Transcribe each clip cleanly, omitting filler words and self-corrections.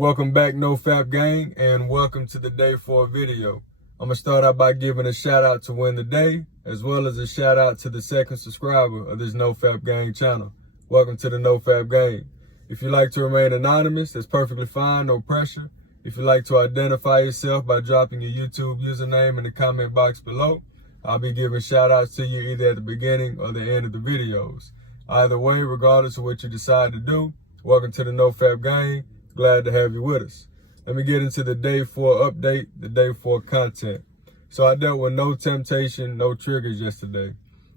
Welcome back, NoFAP gang, and welcome to the Day 4 video. I'm going to start out by giving a shout out to Win the Day, as well as a shout out to the second subscriber of this NoFAP gang channel. Welcome to the NoFAP gang. If you like to remain anonymous, that's perfectly fine, no pressure. If you like to identify yourself by dropping your YouTube username in the comment box below, I'll be giving shout outs to you either at the beginning or the end of the videos. Either way, regardless of what you decide to do, welcome to the NoFAP gang. Glad to have you with us. Let me get into the Day 4 update, the Day 4 content. So I dealt with no temptation, no triggers yesterday.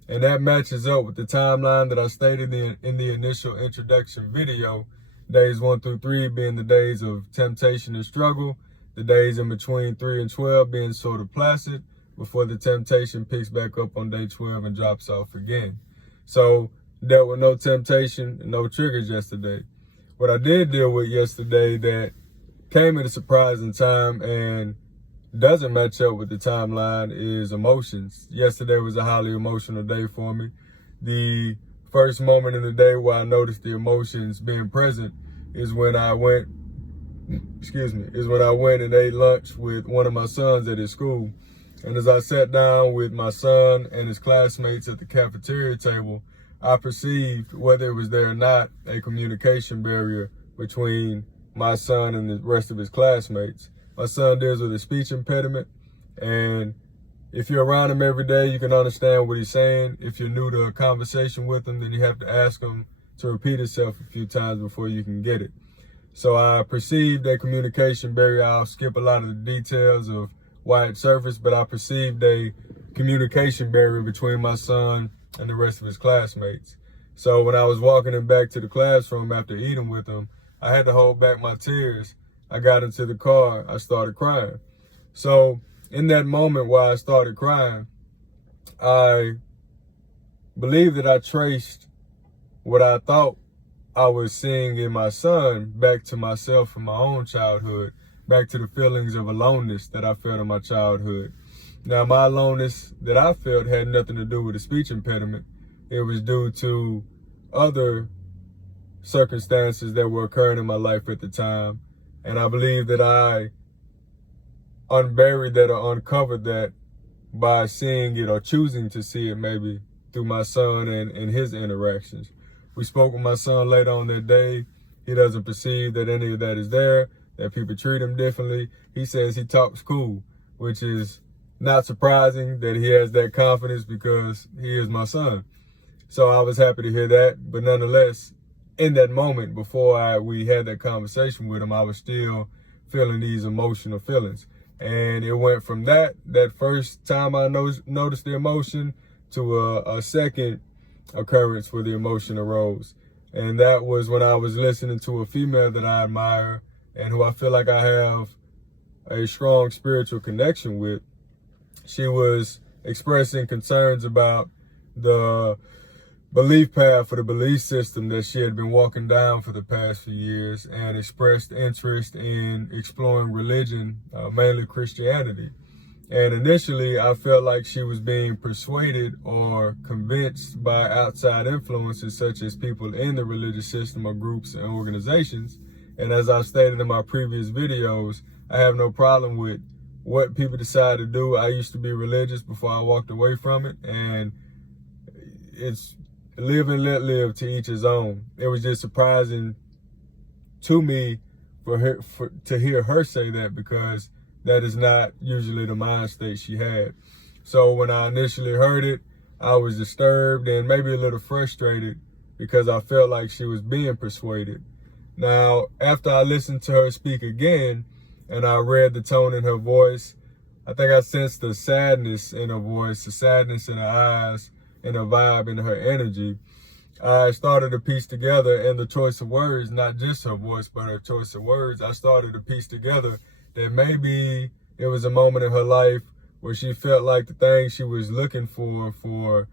And that matches up with the timeline that I stated in the initial introduction video. Days 1 through 3 being the days of temptation and struggle. The days in between 3 and 12 being sort of placid before the temptation picks back up on day 12 and drops off again. So dealt with no temptation and no triggers yesterday. What I did deal with yesterday that came at a surprising time and doesn't match up with the timeline is emotions. Yesterday was a highly emotional day for me. The first moment in the day where I noticed the emotions being present is when I went and ate lunch with one of my sons at his school. And as I sat down with my son and his classmates at the cafeteria table, I perceived, whether it was there or not, a communication barrier between my son and the rest of his classmates. My son deals with a speech impediment, and if you're around him every day, you can understand what he's saying. If you're new to a conversation with him, then you have to ask him to repeat himself a few times before you can get it. So I perceived a communication barrier. I'll skip a lot of the details of why it surfaced, but I perceived a communication barrier between my son and the rest of his classmates. So when I was walking him back to the classroom after eating with him, I had to hold back my tears. I got into the car, I started crying. So in that moment while I started crying, I believe that I traced what I thought I was seeing in my son back to myself from my own childhood, back to the feelings of aloneness that I felt in my childhood. Now, my aloneness that I felt had nothing to do with a speech impediment. It was due to other circumstances that were occurring in my life at the time. And I believe that I unburied that or uncovered that by seeing it or choosing to see it maybe through my son and his interactions. We spoke with my son later on that day. He doesn't perceive that any of that is there, that people treat him differently. He says he talks cool, which is not surprising that he has that confidence because he is my son. So I was happy to hear that. But nonetheless, in that moment, before we had that conversation with him, I was still feeling these emotional feelings. And it went from that first time I noticed the emotion to a second occurrence where the emotion arose. And that was when I was listening to a female that I admire and who I feel like I have a strong spiritual connection with. She was expressing concerns about the belief path or the belief system that she had been walking down for the past few years, and expressed interest in exploring religion, mainly Christianity. And initially, I felt like she was being persuaded or convinced by outside influences, such as people in the religious system or groups and organizations. And as I stated in my previous videos, I have no problem with what people decide to do. I used to be religious before I walked away from it, and it's live and let live, to each his own. It was just surprising to me to hear her say that, because that is not usually the mind state she had. So when I initially heard it, I was disturbed and maybe a little frustrated because I felt like she was being persuaded. Now, after I listened to her speak again, and I read the tone in her voice, I think I sensed the sadness in her voice, the sadness in her eyes, and her vibe and her energy. I started to piece together, and the choice of words, not just her voice, but her choice of words, I started to piece together that maybe it was a moment in her life where she felt like the things she was looking for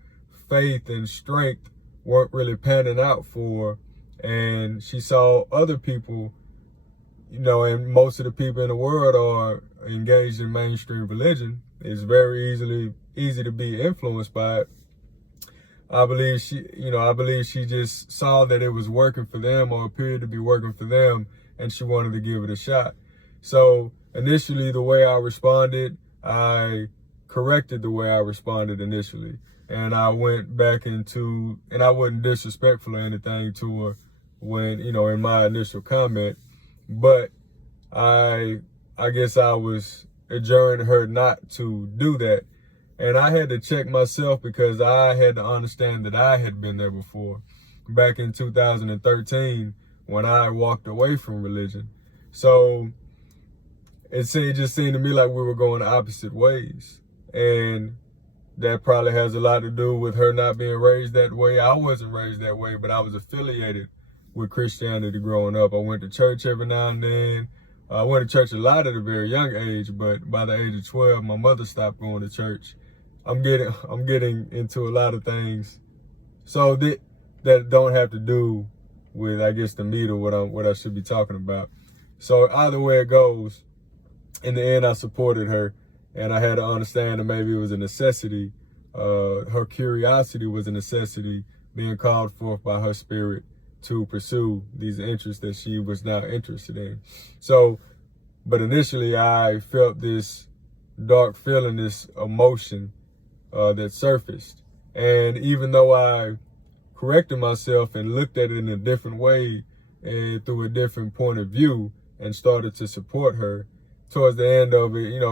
faith and strength, weren't really panning out for. And she saw other people, and most of the people in the world are engaged in mainstream religion. It's very easy to be influenced by it. I believe she just saw that it was working for them, or appeared to be working for them, and she wanted to give it a shot. So initially, the way I responded, I corrected the way I responded initially. And I went back into, and I wasn't disrespectful or anything to her when, in my initial comment, but I guess I was adjuring her not to do that. And I had to check myself because I had to understand that I had been there before, back in 2013 when I walked away from religion. So it just seemed to me like we were going opposite ways. And that probably has a lot to do with her not being raised that way. I wasn't raised that way, but I was affiliated with Christianity growing up. I went to church every now and then. I went to church a lot at a very young age, but by the age of 12, my mother stopped going to church. I'm getting into a lot of things, so that don't have to do with, I guess, the meat of what I should be talking about. So either way it goes, in the end, I supported her, and I had to understand that maybe it was a necessity. Her curiosity was a necessity, being called forth by her spirit to pursue these interests that she was now interested in. So, but initially I felt this dark feeling, this emotion that surfaced. And even though I corrected myself and looked at it in a different way and through a different point of view and started to support her, towards the end of it,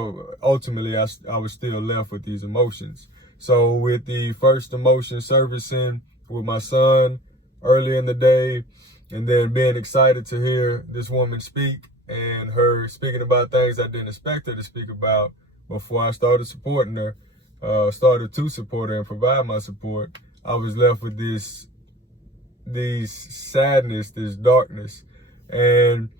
ultimately I was still left with these emotions. So with the first emotion surfacing with my son early in the day, and then being excited to hear this woman speak and her speaking about things I didn't expect her to speak about before I started supporting her, started to support her and provide my support, I was left with this sadness, this darkness. And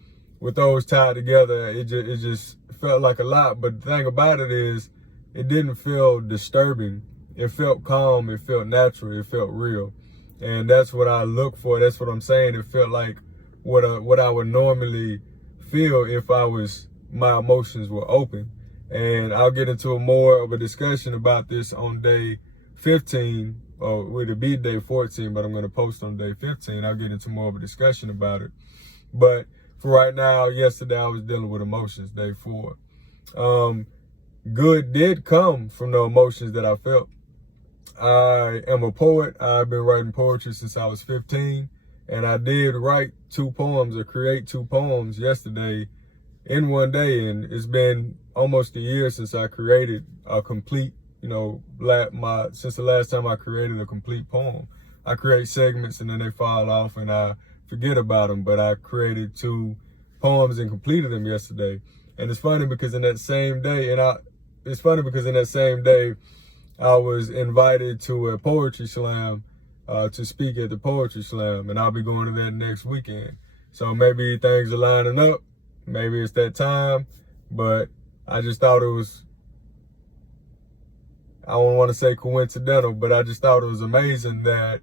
with those tied together, it just felt like a lot. But the thing about it is, it didn't feel disturbing. It felt calm. It felt natural. It felt real. And that's what I look for. That's what I'm saying. It felt like what I would normally feel if my emotions were open. And I'll get into more of a discussion about this on day 15, or it'll be day 14, but I'm going to post on day 15. I'll get into more of a discussion about it. But for right now, yesterday I was dealing with emotions, day 4. Good did come from the emotions that I felt. I am a poet. I've been writing poetry since I was 15, and I did write 2 poems or create 2 poems yesterday in one day. And it's been almost a year since I created a complete, since the last time I created a complete poem. I create segments and then they fall off and I forget about them, but I created 2 poems and completed them yesterday. And it's funny because in that same day, I was invited to a poetry slam, to speak at the poetry slam, and I'll be going to that next weekend. So maybe things are lining up. Maybe it's that time, but I just thought it was, I don't want to say coincidental, but I just thought it was amazing that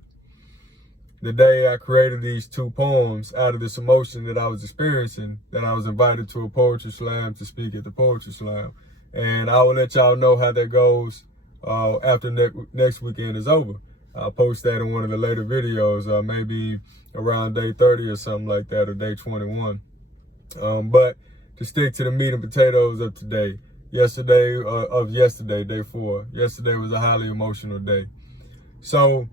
the day I created these 2 poems out of this emotion that I was experiencing, that I was invited to a poetry slam to speak at the poetry slam. And I will let y'all know how that goes after next weekend is over. I'll post that in one of the later videos, maybe around day 30 or something like that, or day 21. But to stick to the meat and potatoes of today, day 4. Yesterday was a highly emotional day. So,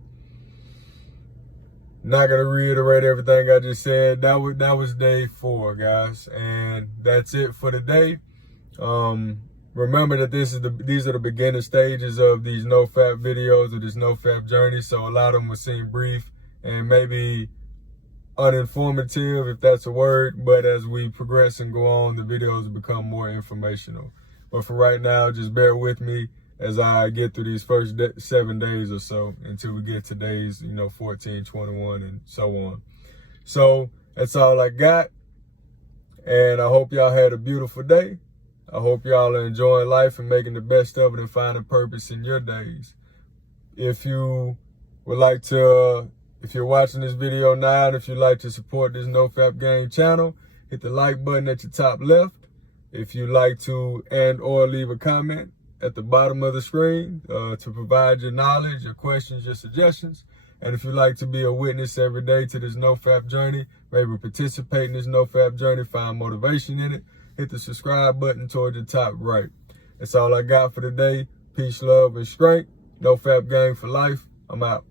not gonna reiterate everything I just said. That was day 4, guys, and that's it for today. Remember that these are the beginning stages of these NoFAP videos, or this NoFAP journey. So a lot of them will seem brief and maybe uninformative, if that's a word. But as we progress and go on, the videos will become more informational. But for right now, just bear with me as I get through these first 7 days or so until we get to days, 14, 21, and so on. So that's all I got. And I hope y'all had a beautiful day. I hope y'all are enjoying life and making the best of it and finding purpose in your days. If you would like to, if you're watching this video now, and if you'd like to support this NoFAP Gang channel, hit the like button at your top left. If you'd like to or leave a comment at the bottom of the screen to provide your knowledge, your questions, your suggestions. And if you like to be a witness every day to this NoFAP journey, maybe participate in this NoFAP journey, find motivation in it, hit the subscribe button toward the top right. That's all I got for today. Peace, love, and strength. NoFAP gang for life. I'm out.